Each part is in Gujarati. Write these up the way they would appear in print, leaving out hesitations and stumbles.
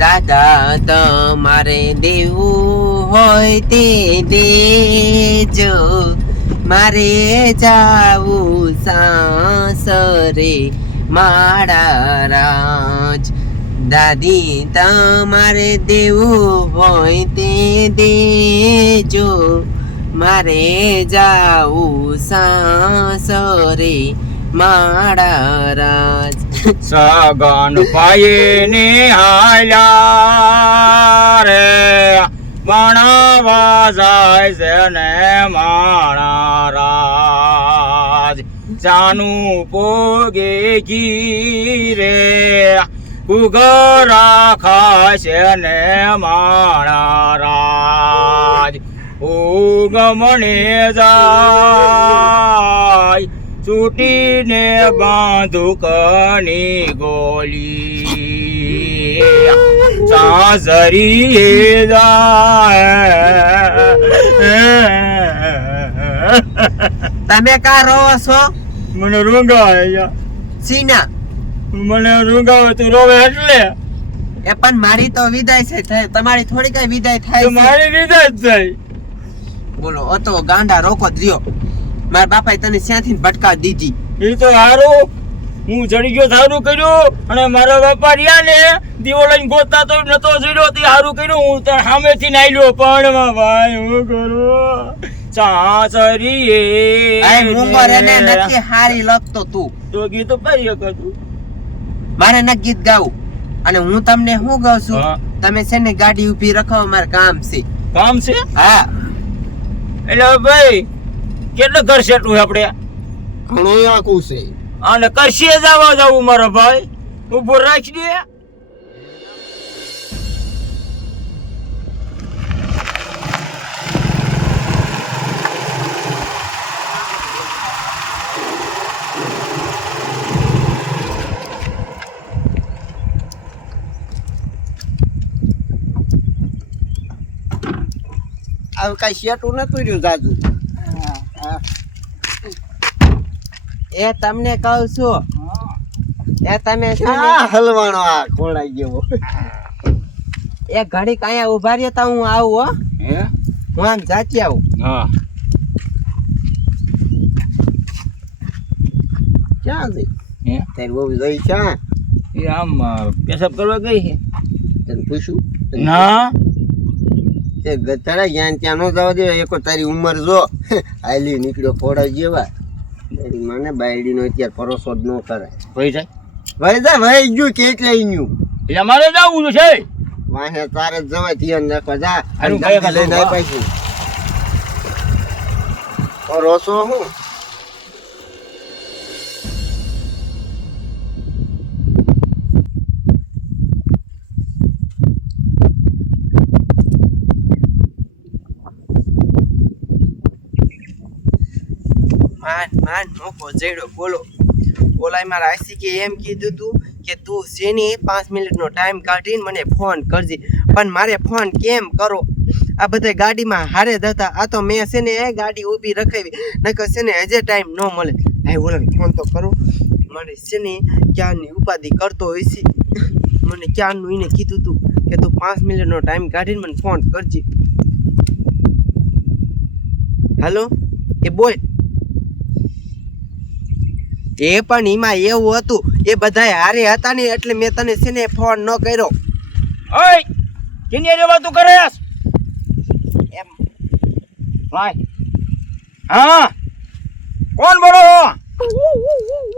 દાદા તમારે દેવું હોય તે દેજો, મારે જાવું સાસરે મારા રાજ. દાદી તમારે દેવું હોય તે દેજો, મારે જાવું સાસરે મારા રાજ. સગન ભાઈ ની હાલ્યા રે, ભણવા જાય છે ને મારા રાજ. જાનું પોગે ગીરે ઉગરા ખાશે ને મારા રાજ. ઉગમણે જાય છૂટીને બાંધુકની ગોલી, સાસરી જાય. તમે કા રોવો છો? મને રૂંગાય સીના મને રૂંગાવે તું રોવે એટલે. એ પણ મારી તો વિદાય છે, તમારી થોડી કઈ વિદાય થાય છે? મારી વિદાય જ થાય. બોલો ઓ તો ગાંડા રોકો દ્યો. મારા બાપાએ તને શ્યાંથી ભટકાવી દીધી. એ તો હારું, હું ચડી ગયો સારું કર્યું. અને મારા બાપા રહ્યા ને દીવો લઈને ગોતતા તો નતો ચડ્યો, તે હારું કર્યું. હું તો સામેથી નાઈ પણ ભાઈ હું કરું સાસરી આ મુંગર એને નથી હારી લગતો તું. તો ગીતો પાઈ હતું. મારે ન ગીત ગાવું અને હું તમને શું ગાઉં છું? તમે છે ને ગાડી ઊભી રખાવો, મારે કામ છે. કામ છે? હા. એટલે ભાઈ કેટલું ઘર સેટું આપણે? ઘણું આખું છે. અને કરશે જવું મારો ભાઈ, ઉભો રાખી દે. આ કઈ શેટું નતું રહ્યું જાજુ. એ તમને કહું છું, એ તમે હલવાણો આ ખોળાઈ ગયો. એ ઘડીક અહીંયા ઉભા રહ્યો તા હું આવું. હો હે હું આમ જાતી આવું. હા ક્યાં છે? હે તારી બહુ જોઈ ક્યાં? એ આમ પેશાબ કરવા ગઈ છે. તને પૂછું ના તે ગધડા જ્યાં ત્યાં નો જવા દે. એક તારી ઉંમર જો હાલી નીકળ્યો ખોડા જેવા. તારી મને બાયડી નો અત્યારે ભરોસો જ ન કરાય. ભાઈ જાય ભાઈ જા ભાઈ ગયું કે એટલે ઈન્યું એટલે મારે જવું છે. વાહે તારે જવાય ધ્યાન રાખવા જા. હારું કયા કા લઈને આય પાછી ભરોસો હું માન મોકો જેડો. બોલો ઓલાય મારા આશિકે એમ કીધું તું કે તું શેની 5 મિનિટનો ટાઈમ કાઢીને મને ફોન કરજે. પણ મારે ફોન કેમ કરો? આ બધા ગાડીમાં હારે જતા. આ તો મેં છે ને એ ગાડી ઊભી રખાવી, નકર છે ને હજે ટાઈમ ન મળે. હા ઓલાને ફોન તો કરો. મને છે ને ક્યારની ઉપાધિ કરતો હોય છે. મને ક્યારનું એને કીધું તું કે તું 5 મિનિટનો ટાઈમ કાઢીને મને ફોન કરજે. હાલો એ બોલ. એ પણ એમાં એવું હતું, એ બધા હારે હતા ને એટલે મેં તને છે ને ફોન ન કર્યો. ઓય કેની રે વાતો કરેસ એમ ભાઈ? હા કોણ બોલો?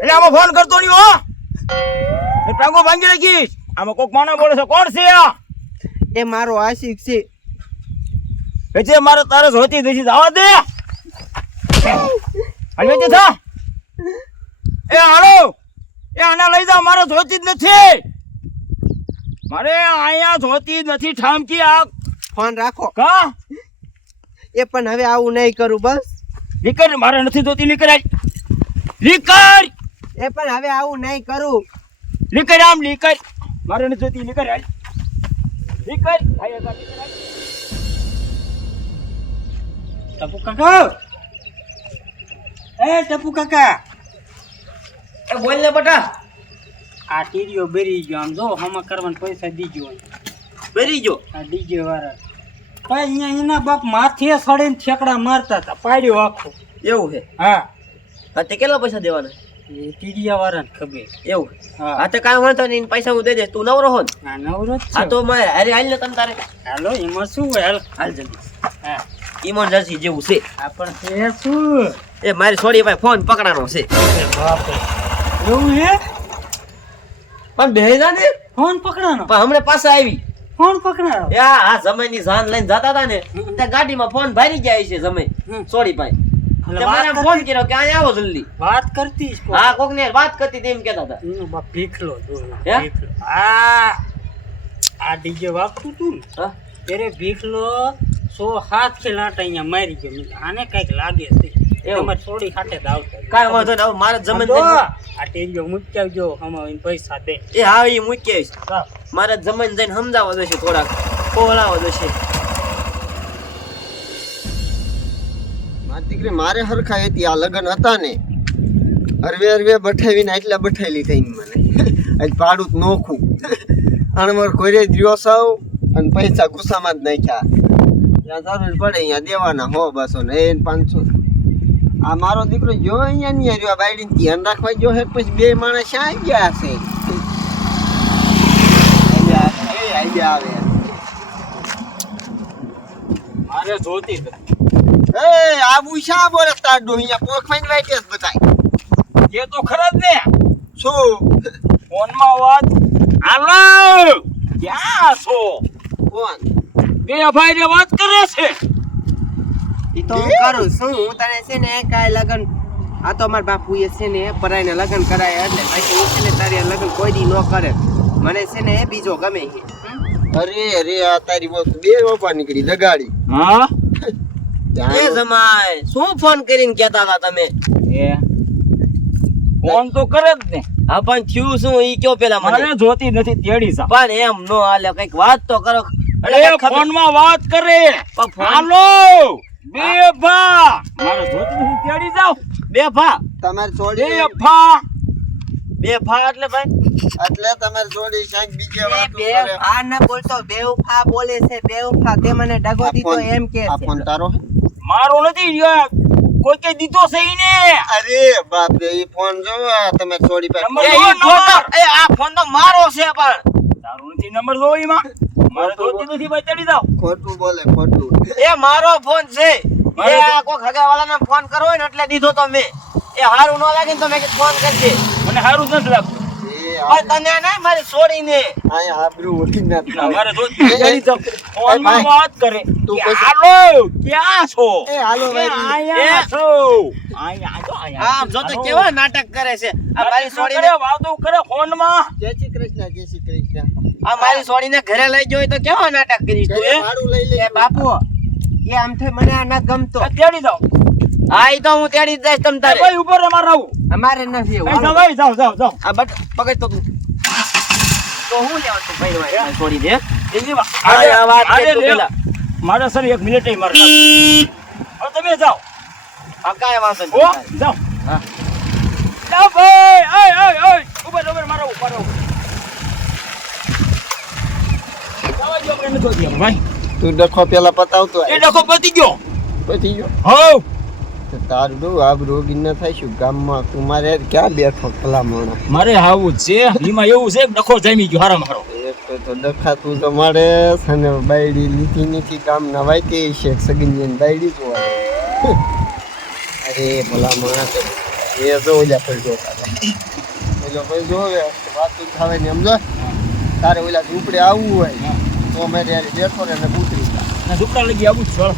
એટલે આમાં ફોન કરતો નહીં હો. એ ટાંગો ભાંગી નાખીશ. આમાં કોક માણસ બોલે છે. કોણ છે આ? એ મારો આશિક છે. એટલે મારે તારે જોતી નથી. આવા દે હાલ વેચે થા. એ હાલો એ આના લઈ જાઓ. મારે જોતી જ નથી. મારે અહીંયા જોતી જ નથી. ઠામકી આ ફોન રાખો. કા એ પણ હવે આવું નહીં કરું બસ. લીકર મારે નથી જોતી. લીકર આય લીકર. એ પણ હવે આવું નહીં કરું. લીકર આમ લીકર મારે નથી જોતી. લીકર આય લીકર આય લીકર આય. ટપુ કાકા, એ ટપુ કાકા, એ બોલ ને બટા. આ ટીડીઓ બેરી ગયો. આમ જો હમા કરવાના પૈસા દીજો. ભરી ગયો આ ડીજે વાળા ભાઈ અહીંયા એના બાપ માથે સડીને ઠેકડા મારતા હતા પાડ્યો આખો એવું છે હા હા તે કેટલા પૈસા દેવાના એ ટીડિયા વાળાને ખબર એવું હા હા તો કાંઈ વાંધો નહીં પૈસા હું દઈ દઈશ તું નવરો હો ને આ નવરો જ હા છે. તો મારે હારે હાલ ને તમ તારે હાલો એમાં શું હોય હાલ હાલ જલ્દી હા ઇમરજન્સી જેવું છે આ પણ છે શું એ મારી સોડી ભાઈ ફોન પકડાનો છે અરે બાપ રે. એવું હે પણ બે જા ને ફોન પકડાનો પણ હમણાં પાછા આવી ફોન પકડાનો એ આ જમાઈની જાન લઈને જતા હતા ને ત્યાં ગાડીમાં ફોન ભારી ગયા છે જમાઈ હમ. સોડી ભાઈ એટલે તે મને વાત ફોન કર્યો કે અહીંયા આવો જલ્દી વાત કરતી જ કોક. હા કોક ને વાત કરતી તેમ કહેતા હતા એનો બાપ ભીખલો જોયો, હે? ભીખલો. આ ડીજે વાગતું તું ને હા ત્યારે ભીખલો 107 કે લાટ અહીંયા મારી ગયો મેં કીધું, આને કઈક લાગે છે એવું? તમારે થોડી ખાતે જ આવતા કાંઈ વાંધો નહીં હવે મારે આ જમીન જો, જઈને- આ ટેલિયો મૂકી આવજો આમાં એને પૈસા દે એ હા એ મૂકી આવીશ ચાલ. મારે જમીન જઈને સમજાવવા દેશે થોડાક કોહલાવા દેશે મારી દીકરી મારે હરખા હતી આ લગન હતા ને હરવે બઠાવીને એટલા બઠાયેલી થઈ મને આજ પાડું જ નોખું અણવર કોઈને દ્યો સાવ અને પૈસા ગુસ્સામાં જ નાખ્યા ત્યાં જરૂર પડે અહીંયા દેવાના હો બસો ને 500 આ મારો દીકરો જો અહીંયા નહીં આવ્યો આ બાયડીને ધ્યાન રાખવા જો હે પછી બે માણસ ક્યાં ગયા હશે આઈડિયા આવે મારે જોતી જ. એ આબુ શા બોલે તાર ડોહિયા પોખવાઈને વાઈટેસ બતાય એ તો ખરા જ ને શું ફોનમાં વાત હાલો ક્યાં છો કોણ બે ભાઈ રે વાત કરે છે ઈ તો હું કરું છું હું તને છે ને કાંઈ લગન આ તો મારા બાપુએ છે ને પરાઈને લગન કરાય એટલે બાકી હું છે ને તારી લગન કોઈ દી ન કરે મને છે ને બીજો ગમે છે અરે અરે આ તારી બહુ બે ઓપા નીકળી દગાડી હા એ જમાઈ શું ફોન કરીને કહેતા હતા તમે એ ફોન તો કરે જ ને હા પણ થયું શું ઈ કયો પેલા મને મારે જોતી નથી તેડી જા પણ એમ નો હાલે કઈક વાત તો કરો અરે ફોન માં વાત કરે પણ ફોન- હાલો બે ભા મારે જોતી નથી તેડી જાવ બે ફા તમારે બે છોડી ભા બે ફા એટલે ભાઈ એટલે તમારે છોડી ક્યાંક બીજે એ વાતો બે કરે ફા ન બોલતો બેવફા બોલે છે બેવફા તે મને ડગો આ દીધો ફોન- એમ કે આ છે ફોન તારો હે? મારો નથી યાર કોઈ કે દીધો છે ઈને અરે બાપ રે ઈ ફોન જો આ તમારે છોડી પાસે નંબર એ લો, ઈ ફોન તો- નંબર. એ આ ફોન તો મારો છે પણ તારો નથી નંબર લો એમાં મારે જોતી નથી ભાઈ તેડી જાવ ખોટું બોલે ખોટું એ મારો ફોન છે મારો એ તો- આ કોઈ હગાવાળાને ફોન કરવો હોય ને એટલે દીધો તો મેં એ હારું ન લાગે ને તો મેં કીધું ફોન કરજે મને સારું જ નથી લાગતું એ પણ તને નહીં મારી છોડીને આયા આબરૂ ઉઠી ના થાય. મારે જોતી નથી, તેડી જાવ ફોનમાં ભાઈ, વાત કરે તું કે પછી- હાલો ક્યાં છો એ હાલો એ ભાઈ આયા છો આયા આજો આયા આમ જો તો કેવા નાટક કરે છે આ મારી છોડીને વાતો કરે ફોનમાં જય શ્રી કૃષ્ણ જય શ્રી કૃષ્ણ આ મારી છોડીને ઘરે લઈ ગયો હોય તો કેવા નાટક કરીશ તું ઘરે એ ભાડું લઈ લે એ બાપુ એ આમ થઈ મને આ ન ગમતો તેડી જાવ હા ઈ તો હું તેડી જ જઈશ તમ તારે ભાઈ ઉપર રે મારે આવું અમારે નથી એવું જાવ હાલો. ભાઈ જાવ જાવ જાવ આ બટ પકડ તો તું તો હું લેવાનું તું ભાઈ મારી છોડીને જલ્દી અરે આ વાત કે તું લ્યો. પેલા. મારે સર એક મિનિટ મારે હવે તમે જાઓ આ કાંઈ વાંધો ઓ નહીં જાઓ હા. જાઓ ભાઈ ઓય ઓય ઓય ઉપર મારો ઉપર જાવા જો આપણે નથી જોતી ભાઈ તું ડખો પેલા પતાવતો એ ડખો પતી ગયો પછી ગયો હોવ તો તારું ડો આબરૂ ગિન ન થાય શું ગામમાં તું મારે ક્યાં બેઠો ભલા માણસ મારે આવું જ છે એમાં એવું છે કે ડખો જામી ગયો હારા મારો એક તો દખાતું તો મારે અને બાયડી લીધી નથી ગામના વાયકે છે સગીની બાયડી જોવા અરે ભલા માણસ એ જો ઓલા પર જોતા ઓલો ભાઈ જોવે વાતું થાવે ને સમજો તારે ઓલા ઝૂંપડે આવવું હોય તો અમારે યાર બેઠો ને ઉતરી ના ઝૂપડા લગી આવું જ છો